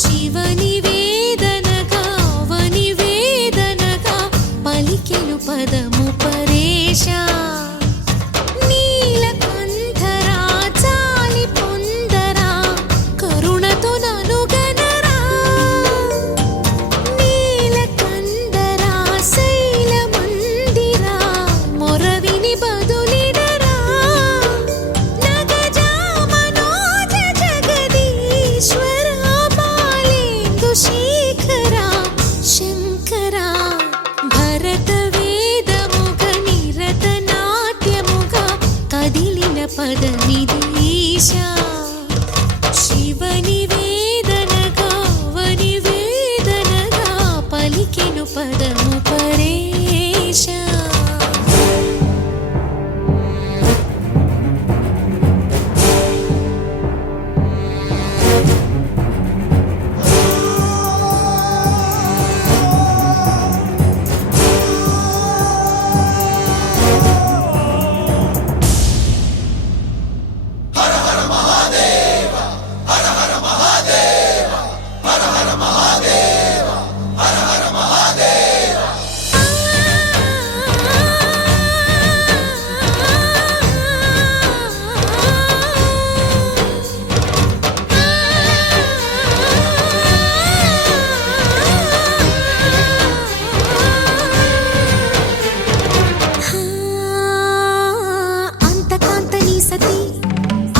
శివ నివేదనగా అవనివేదనగా పలికెను పదము పరేశ నీలకంఠరా చాలి పొందరా కరుణతో ననుగనరా నీలకంఠరా శైల మందిరా మొరవిని బదులిడరా నగజా మనోజ జగదీశ్వరా బాలేందు శేఖరా శంకరా భరత వేదముగ నిరత నాట్యముగా కదిలిన పదమిదీశ శివ నివేదనగా అవనివేదనగా పలికెను పదము పరేశ అంతకాంతని సతి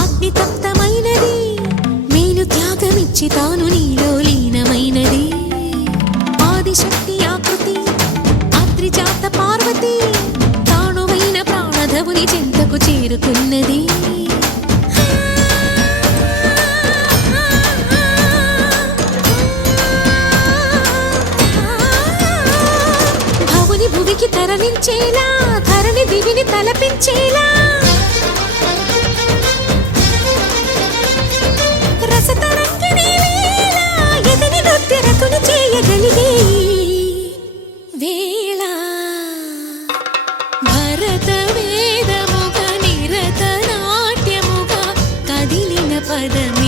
అగ్నితప్తమైనది మేను త్యాగమిచ్చి తాను నీలో లీనమైనది ఆదిశక్తి ఆకృతి అద్రిజాత పార్వతి తానువైన ప్రాణధవుని చెంతకు చేరుకున్నది భవుని భువికి తరలించేలా ధరణి దివిని తలపించేలా రసతరంగిణి లీల ఎదిని నృత్యరతులు చేయగలిగే వేళ భరత వేదముగ నిరత నాట్యముగా కదిలిన పదమిదీశ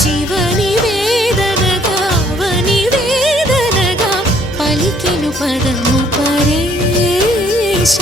శివ నివేదనగా అవనివేదనగా పలికెను పదము పరేశ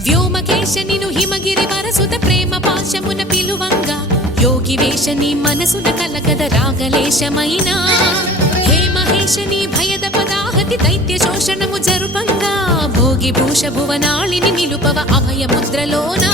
వ్యోమకేశ నిను హిమగిరి వరసుద ప్రేమ పాశమున పిలువంగా యోగి వేషని మనసున కలకద రాగలేశమైన హే మహేశని భయద పదాహతి దైత్య శోషణము జరుపంగా భోగి భూష భువనాళిని నిలుపవ అభయ ముద్రలోనా